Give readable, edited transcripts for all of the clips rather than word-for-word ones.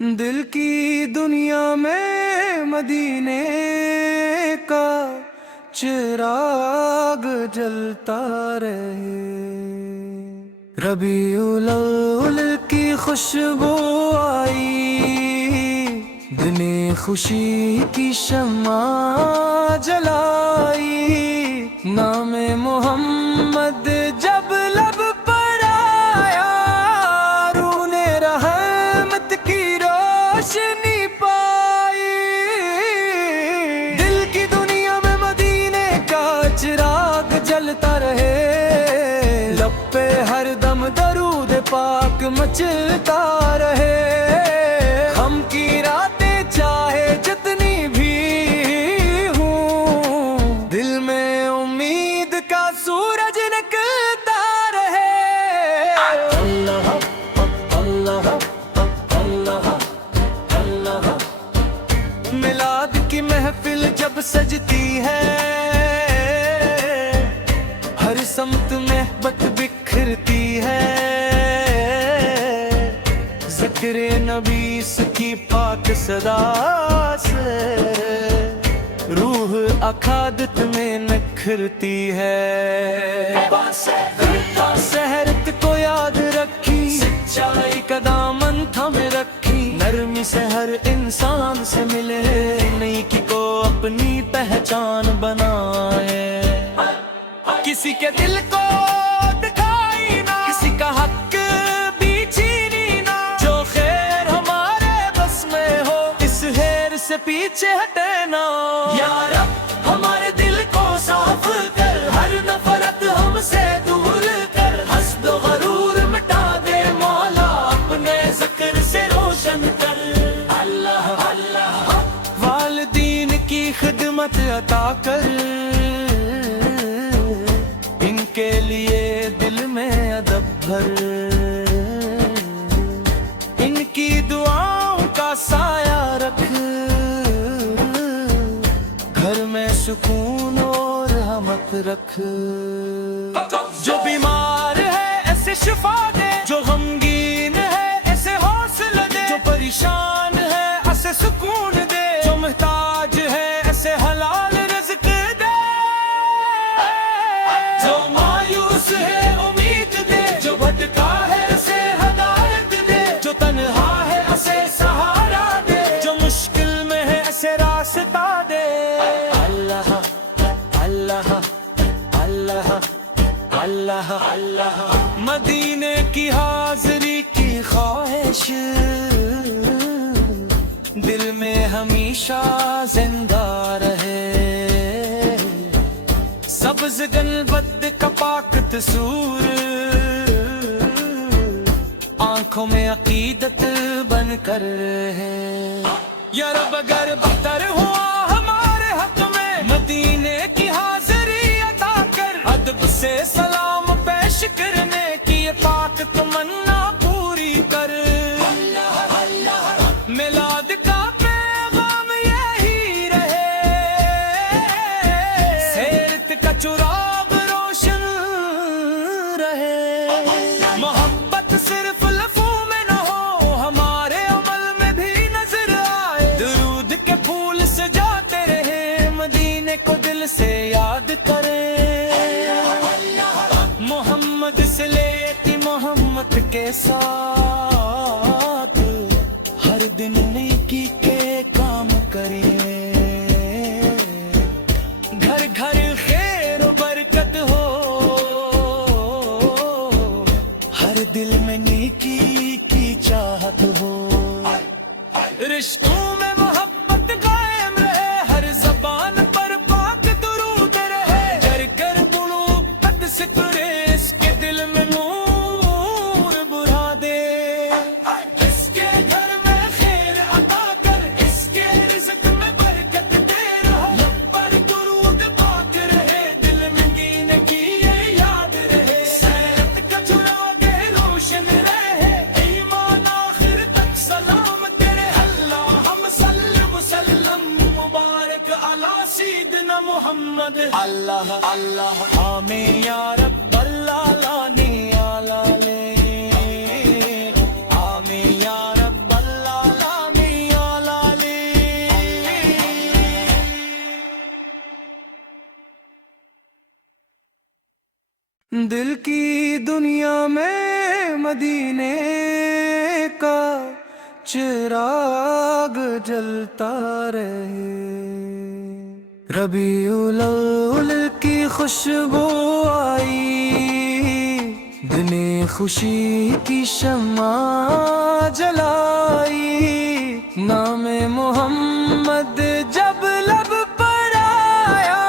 دل کی دنیا میں مدینے کا چراغ جلتا رہے، ربیع الاول کی خوشبو آئی، دن خوشی کی شمع جلائی، نام محمد جب لب پر آیا، روح نے رحمت کی روشنی پائی، دل کی دنیا میں مدینے کا چراغ جلتا رہے، لب پہ ہر دم درود پاک مچلتا رہے، ہم کی راتیں چاہے جتنی بھی ہوں، دل میں امید کا سورج نکلتا رہے۔ اللہ اللہ اللہ اللہ، میلاد کی محفل جب سجتی ہے، ہر سمت محبت بکھرتی ہے، ذکر نبی کی پاک صدا سے روح اقادت میں نکھرتی ہے، سحرت کو یاد رکھی، سچائی کا دامن تھامے رکھی، نرمی سے ہر انسان سے ملے، نیکی کو اپنی پہچان بنائے، کسی کے دل کو دکھائی نہ، کسی کا حق بھی چھینی نہ، جو خیر ہمارے بس میں ہو اس خیر سے پیچھے ہٹے نا، یا رب ہمارے دل کو صاف کر، ہر نفرت ہم سے دور کر، حسد و غرور مٹا دے مولا، اپنے ذکر سے روشن کر، اللہ اللہ، والدین کی خدمت عطا کر، ان کے لیے دل میں ادب بھر، ان کی دعاؤں کا سایہ رکھ، گھر میں سکون اور رحمت رکھ، جو بیمار ہے ایسے شفا دے، جو غمگین ہے ایسے حوصلہ دے، جو پریشان ہے ایسے سکون دے، جو محتاج ہے ایسے حلال رزق دے، جو مایوس ہے امید دے، جو بھٹکا ہے اسے ہدایت دے، جو تنہا ہے اسے سہارا دے، جو مشکل میں ہے اسے راستہ دے، اللہ اللہ اللہ اللہ اللہ، مدینے کی حاضری کی خواہش دل میں ہمیشہ زندہ رہے، سبز گنبد کا پاک تصور آنکھوں میں عقیدت بن کر رہے، یا رب اگر بہتر ہوا ہمارے حق میں، مدینے کی حاضری عطا کر، ادب سے سلام پیش کرنے کی یہ پاک تمنا پوری کر، میلاد کا پیغام یہی رہے، سیرت کا چراغ روشن رہے، محبت صرف لفظوں میں نہ ہو، ہمارے عمل میں بھی نظر آئے، درود کے پھول سے جاتے رہے، مدینے کو دل سے یاد کریں، محمد سے لیتی محمد کے ساتھ، ہر دن نیکی کے کام کریں، گھر گھر خیر و برکت ہو، ہر دل میں نیکی کی چاہت ہو، رشتوں میں محبت قائم رہے، ہر زبان پر پاک درود رہے، گر گر قلوب قد ذکر اس کے دل میں نور برا دے، اس کے گھر میں خیر عطا کر، اس کے رزق میں برکت دے رہا، لب پر درود پاک رہے، دل میں دین کی یہ یاد رہے، سیرت کا چراغ روشن رہے، ایمان آخر تک سلامت رہے، اللہم صلی وسلم مبارک علی سیدنا محمد، اللہ اللہ، آمین یا رب اللہ لانی علی، آمین یا رب اللہ دل کی دنیا میں مدینے کا چراغ جلتا رہے، ربیع الاول کی خوشبو آئی، دن خوشی کی شمع جلائی، نام محمد جب لب پر آیا،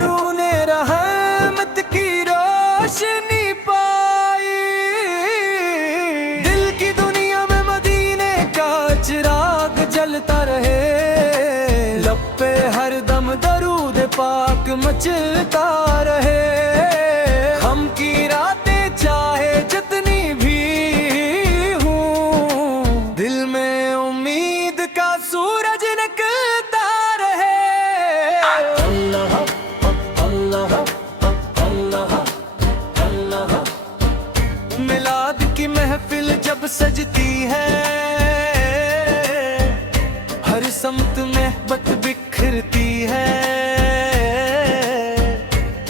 روح نے رحمت کی روشنی پائی، دل کی دنیا میں مدینے کا چراغ جلتا رہے، لب پہ ہر دم درود پاک مچلتا رہے، ہم کی راتیں چاہے جتنی بھی ہوں، دل میں امید کا سورج نکلتا رہے۔ اللہ اللہ اللہ اللہ، میلاد کی محفل جب سجتی ہے، ہر سمت محبت بکھرتی ہے،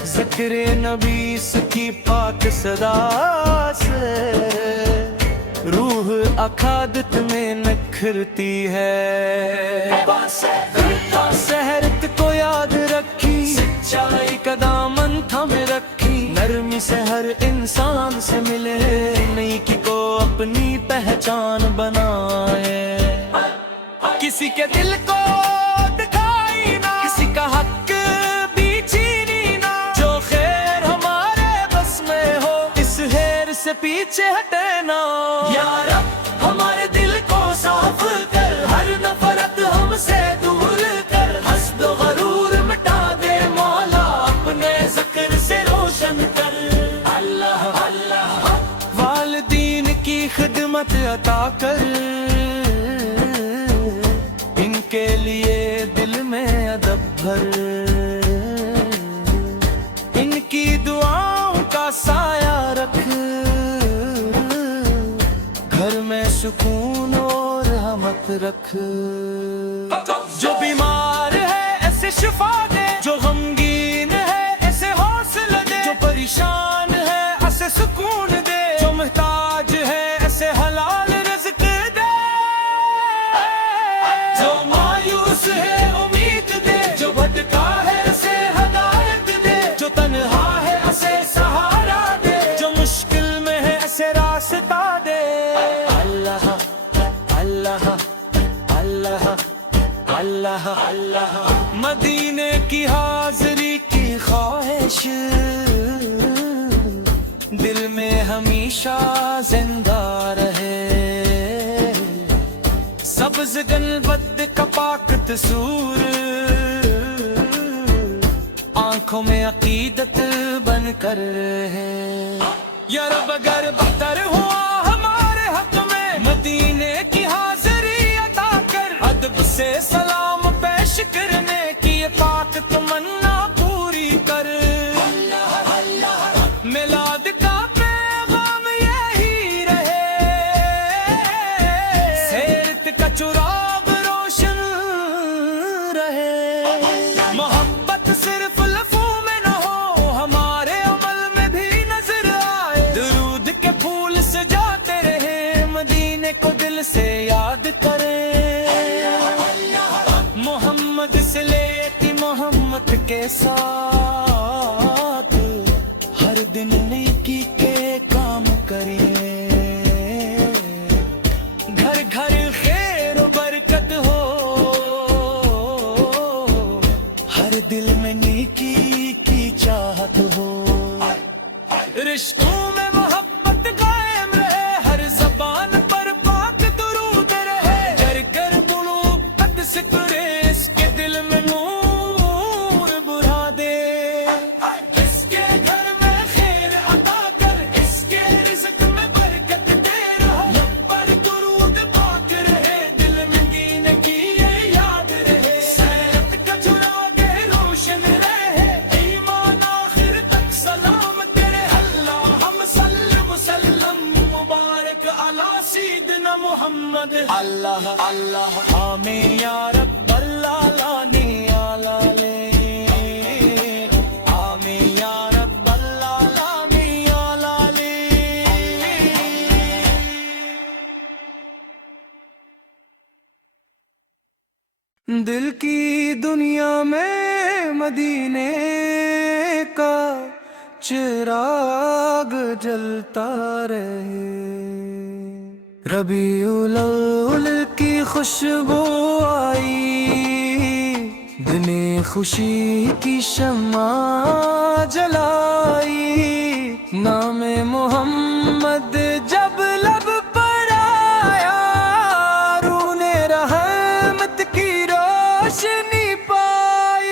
ذکر نبی کی پاک صدا سے روح اقادت میں نکھرتی ہے، سحرت کو یاد رکھی، سچائی کا دامن تھامے رکھی، نرمی سے ہر انسان سے ملے، نیکی کو اپنی پہچان بنائے، کسی کے دل کو دکھائی نہ، کسی کا حق بھی چھینی نہ، جو خیر ہمارے بس میں ہو اس خیر سے پیچھے ہٹے نا، یا رب ہمارے دل کو صاف کر، ہر نفرت ہم سے دور کر، حسد و غرور مٹا دے مولا، اپنے ذکر سے روشن کر، اللہ اللہ، والدین کی خدمت عطا کر، ان کے لیے دل میں ادب بھر، ان کی دعاؤں کا سایہ رکھ، گھر میں سکون اور رحمت رکھ، جو بیمار ہے ایسے شفا دے، جو غمگین ہے ایسے حوصلہ دے، جو پریشان ہے ایسے سکون دے، جو محتاج ہے ایسے حلال رزق دے، جو مایوس ہے امید دے، جو بھٹکا ہے اسے ہدایت دے، جو تنہا ہے اسے سہارا دے، جو مشکل میں ہے اسے راستہ دے، اللہ اللہ اللہ اللہ اللہ، مدینے کی حاضری کی خواہش دل میں ہمیشہ زندہ رہے، سبز گنبد کا پاک تصور آنکھوں میں عقیدت بن کر ہے، یا رب اگر بہتر ہوا ہمارے حق میں، مدینے کی حاضری عطا کر، ادب سے سلام پیش کرنے کی یہ پاک تمنا پوری کر، میلاد کا پیغام یہی رہے، سیرت کا چراغ روشن رہے، محبت صرف لفظوں میں نہ ہو، ہمارے عمل میں بھی نظر آئے، درود کے پھول سجاتے رہے، مدینے کو دل سے یاد کریں، محمد سے لیتی محمد کے ساتھ، ہر دن نیکی کے کام کریں، گھر گھر خیر و برکت ہو، ہر دل میں نیکی کی چاہت ہو، رشتوں میں محبت قائم رہے، ہر زبان پر پاک درود رہے، گر گر بلوغت سکرے اس کے دل میں نور برا دے، اس کے گھر میں خیر عطا کر، اس کے رزق میں برکت دے رہا، لب پر درود پاک رہے، دل میں دین کی یہ یاد رہے، سیرت کا چراغ روشن رہے، ایمان آخر تک سلام کرے، اللہم صلی وسلم مبارک علی سیدنا محمد، اللہ اللہ، آمین یا رب العالمین، آمین یا رب العالمین۔ دل کی دنیا میں مدینے کا چراغ جلتا رہے، ربیع الاول کی خوشبو آئی، دن خوشی کی شمع جلائی، نام محمد جب لب پر آیا، روح نے رحمت کی روشنی پائی،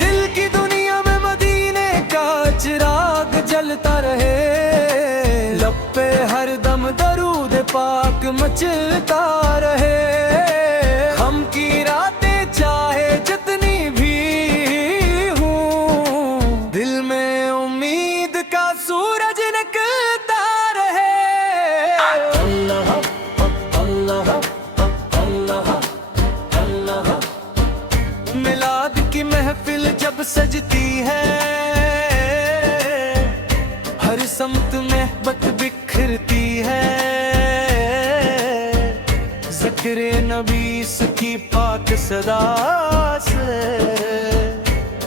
دل کی دنیا میں مدینے کا چراغ جلتا رہے، لب پہ ہر دم درود پاک مچتا رہے، ہم کی راتیں چاہے جتنی بھی ہوں، دل میں امید کا سورج نکلتا رہے۔ اللہ اللہ اللہ اللہ، میلاد کی محفل جب سجتی ہے، ہر سمت محبت بکھرتی ہے، ذکر نبی کی پاک صدا سے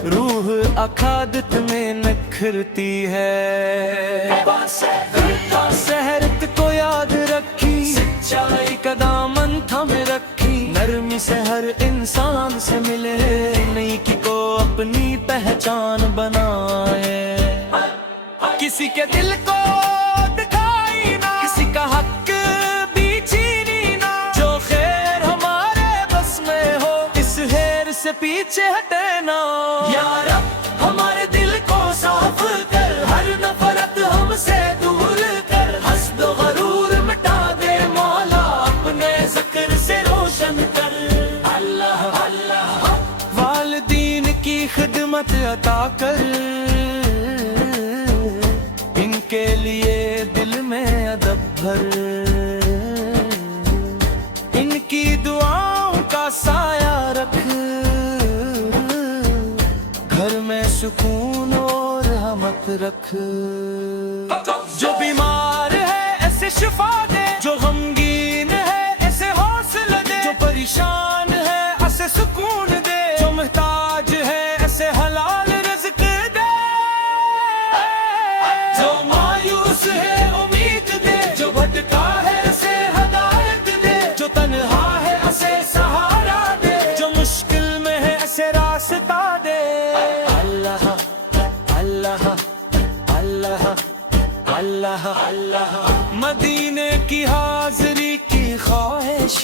روح اقادت میں نکھرتی ہے، سحرت کو یاد رکھی، سچائی کا دامن تھامے رکھی، نرمی سے ہر انسان سے ملے، نیکی کو اپنی پہچان بنائے، کسی کے دل کو دکھائی نہ، کسی کا حق بھی چھینی نہ، جو خیر ہمارے بس میں ہو، اس خیر سے پیچھے ہٹے نا، یا رب ہمارے دل کو صاف کر، ہر نفرت ہم سے دور کر، حسد و غرور مٹا دے مولا، اپنے ذکر سے روشن کر، اللہ اللہ، والدین کی خدمت عطا کر، ان کے لیے دل میں ادب بھر، ان کی دعاؤں کا سایہ رکھ، گھر میں سکون اور رحمت رکھ، جو بیمار ہے ایسے شفا دے، جو غمگین ہے ایسے حوصلہ دے، جو پریشان ہے ایسے سکون دے، جو محتاج ہے ایسے حلال رزق دے، جو مایوس ہے امید دے، جو بھٹکا ہے اسے ہدایت دے، جو تنہا ہے اسے سہارا دے، جو مشکل میں ہے اسے راستہ دے، اللہ اللہ اللہ اللہ اللہ، مدینے کی حاضری کی خواہش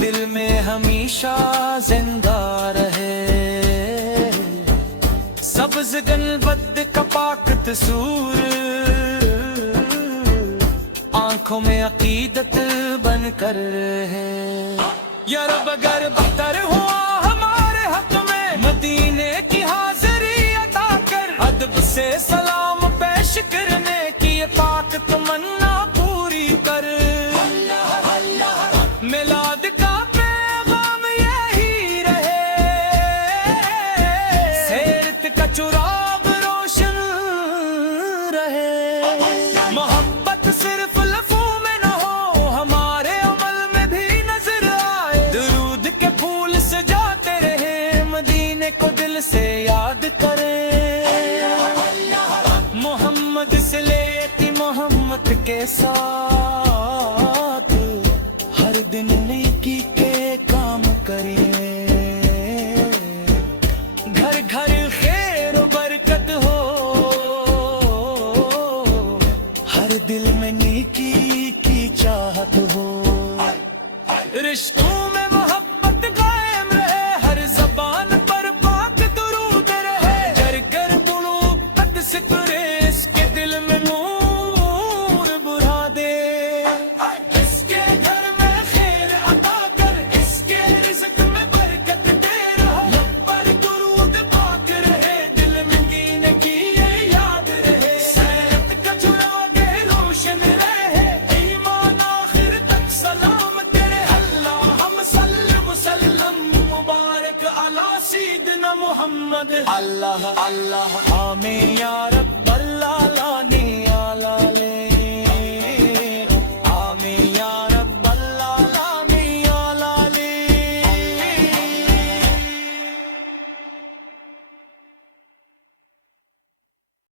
دل میں ہمیشہ زندہ رہے، سبز گنبد کا پاک تصور آنکھوں میں عقیدت بن کر رہے، یا رب اگر بہتر ہوا ہمارے حق میں، مدینے کی حاضری عطا کر، ادب سے سلام پیش کرنے کی یہ پاک تمنا پوری کر، میلاد کا پیغام یہی رہے، سیرت کا چراغ روشن رہے، محبت صرف لفظوں میں نہ ہو، ہمارے عمل میں بھی نظر آئے، درود کے پھول سجاتے رہے، مدینے کو دل سے یاد کریں، محمد سے لیتی محمد کے ساتھ، ہر دن نیکی کے کام کریے، گھر گھر خیر و برکت ہو، ہر دل میں نیکی کی چاہت ہو، رشتوں میں محبت قائم رہے، ہر زبان پر پاک درود رہے، گر گر بڑو قد سکرے، اس کے دل میں نور برا دے، اس کے گھر میں خیر عطا کر، اس کے رزق میں برکت دے رہا، لب پر درود پاک رہے، دل میں دین کی یہ یاد رہے، سیرت کا چراغ روشن رہے، ایمان آخر تک سلام کرے، اللہم صلی وسلم مبارک علی سیدنا محمد، اللہ اللہ آمین یا رب العالمین۔